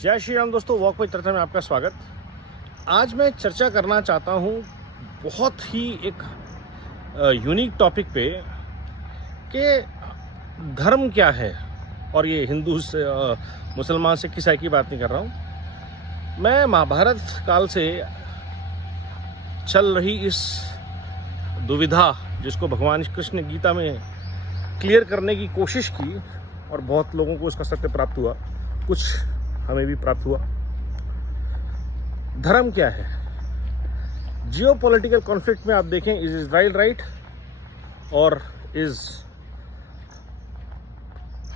जय श्री राम दोस्तों, walk bye चर्चा में आपका स्वागत। आज मैं चर्चा करना चाहता हूँ बहुत ही एक यूनिक टॉपिक पे कि धर्म क्या है। और ये हिंदू से मुसलमान से ईसाई की बात नहीं कर रहा हूँ। मैं महाभारत काल से चल रही इस दुविधा जिसको भगवान कृष्ण ने गीता में क्लियर करने की कोशिश की और बहुत लोगों को उसका सत्य प्राप्त हुआ, कुछ हमें भी प्राप्त हुआ। धर्म क्या है? जियो पॉलिटिकल कॉन्फ्लिक्ट में आप देखें, इज इजराइल राइट और is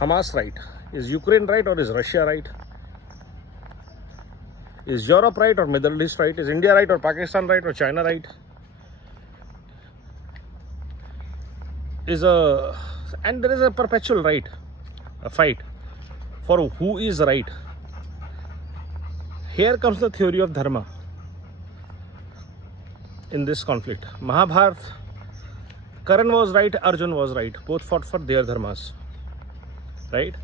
Hamas right? Is Ukraine right और is Russia right? Is Europe right और Middle East right? Is India right और पाकिस्तान राइट और China right? And there is a perpetual right, a fight for who is right. Here comes the theory of dharma in this conflict. Mahabharata, Karan was right, Arjun was right. Both fought for their dharmas, right?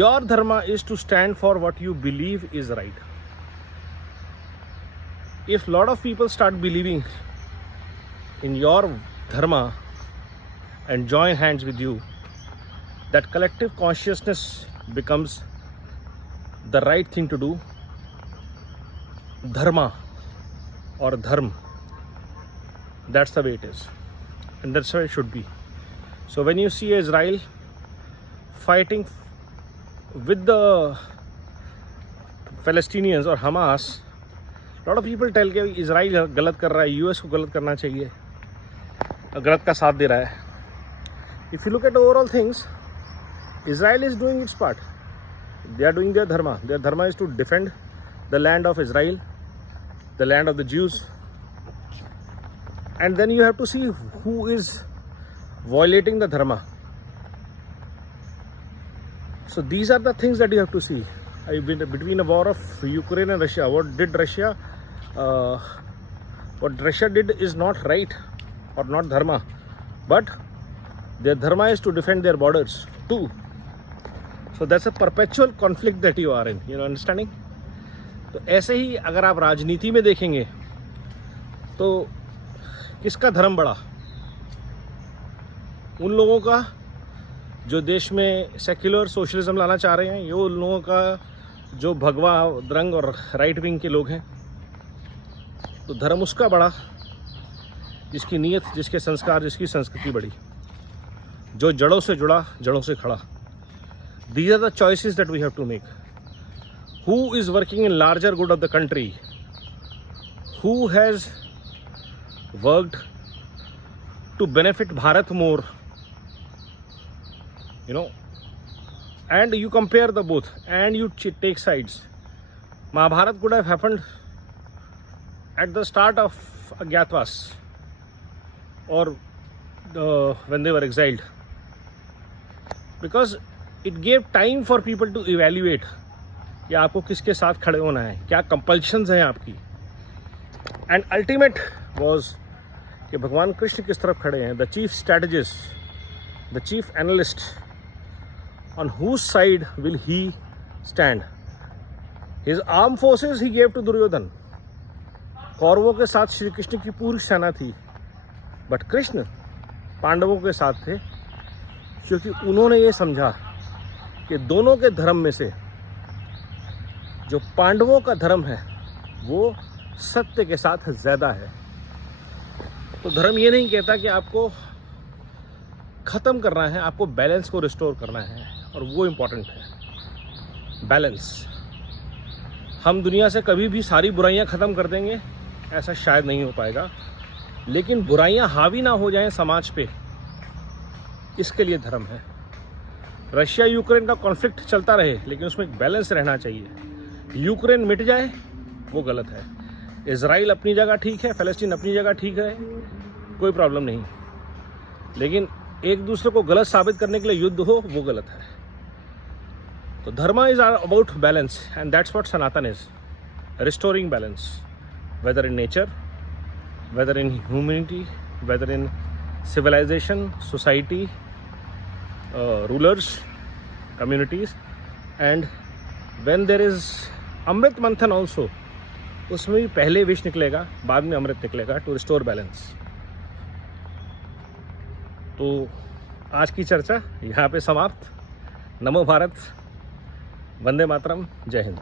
Your dharma is to stand for what you believe is right. If lot of people start believing in your dharma and join hands with you, that collective consciousness becomes the right thing to do. Dharma or dharm, that's the way it is, and that's how it should be. So when you see Israel fighting with the Palestinians or Hamas, lot of people tell कि Israel गलत कर रहा है, US को गलत करना चाहिए, गलत का साथ दे रहा है. If you look at overall things, Israel is doing its part. They are doing their dharma. Their dharma is to defend the land of Israel, the land of the Jews. And then you have to see who is violating the dharma. So these are the things that you have to see. Between a war of Ukraine and Russia, what Russia did is not right or not dharma, but their dharma is to defend their borders too. So that's a perpetual conflict that you are in, you know, understanding? तो ऐसे ही अगर आप राजनीति में देखेंगे तो किसका धर्म बड़ा? उन लोगों का जो देश में सेक्युलर सोशलिज्म लाना चाह रहे हैं, ये उन लोगों का जो भगवा रंग और राइट विंग के लोग हैं. तो धर्म उसका बड़ा जिसकी नीयत, जिसके संस्कार, जिसकी संस्कृति बड़ी, जो जड़ों से जुड़ा, जड़ों से खड़ा. These are the choices that we have to make. Who is working in larger good of the country? Who has worked to benefit Bharat more? You know, and you compare the both and you take sides. Mahabharata could have happened at the start of Agyatwas or when they were exiled, because it gave time for people to evaluate कि आपको किसके साथ खड़े होना है, क्या compulsions हैं आपकी. एंड अल्टीमेट वाज कि भगवान कृष्ण किस तरफ खड़े हैं, the chief strategist, the chief analyst, on whose side will he stand. His arm forces he gave to Duryodhan. कौरवों के साथ श्री कृष्ण की पूरी सेना थी, बट कृष्ण पांडवों के साथ थे, क्योंकि उन्होंने ये समझा कि दोनों के धर्म में से जो पांडवों का धर्म है वो सत्य के साथ ज़्यादा है. तो धर्म ये नहीं कहता कि आपको ख़त्म करना है, आपको बैलेंस को रिस्टोर करना है, और वो इम्पॉर्टेंट है, बैलेंस. हम दुनिया से कभी भी सारी बुराइयां ख़त्म कर देंगे ऐसा शायद नहीं हो पाएगा, लेकिन बुराइयां हावी ना हो जाएं समाज पे, इसके लिए धर्म है. रशिया यूक्रेन का कॉन्फ्लिक्ट चलता रहे, लेकिन उसमें एक बैलेंस रहना चाहिए. यूक्रेन मिट जाए वो गलत है, इजराइल अपनी जगह ठीक है, फ़लस्तीन अपनी जगह ठीक है, कोई प्रॉब्लम नहीं, लेकिन एक दूसरे को गलत साबित करने के लिए युद्ध हो वो गलत है. तो dharma is about balance, and that's what Sanatan is, restoring balance, whether in nature, whether in humanity, whether in civilization, society, rulers, communities. And when there is Amrit Manthan also, उसमें भी पहले विष निकलेगा, बाद में अमृत निकलेगा, टू रिस्टोर बैलेंस। तो आज की चर्चा यहाँ पे समाप्त। नमो भारत, वंदे मातरम, जय हिंद।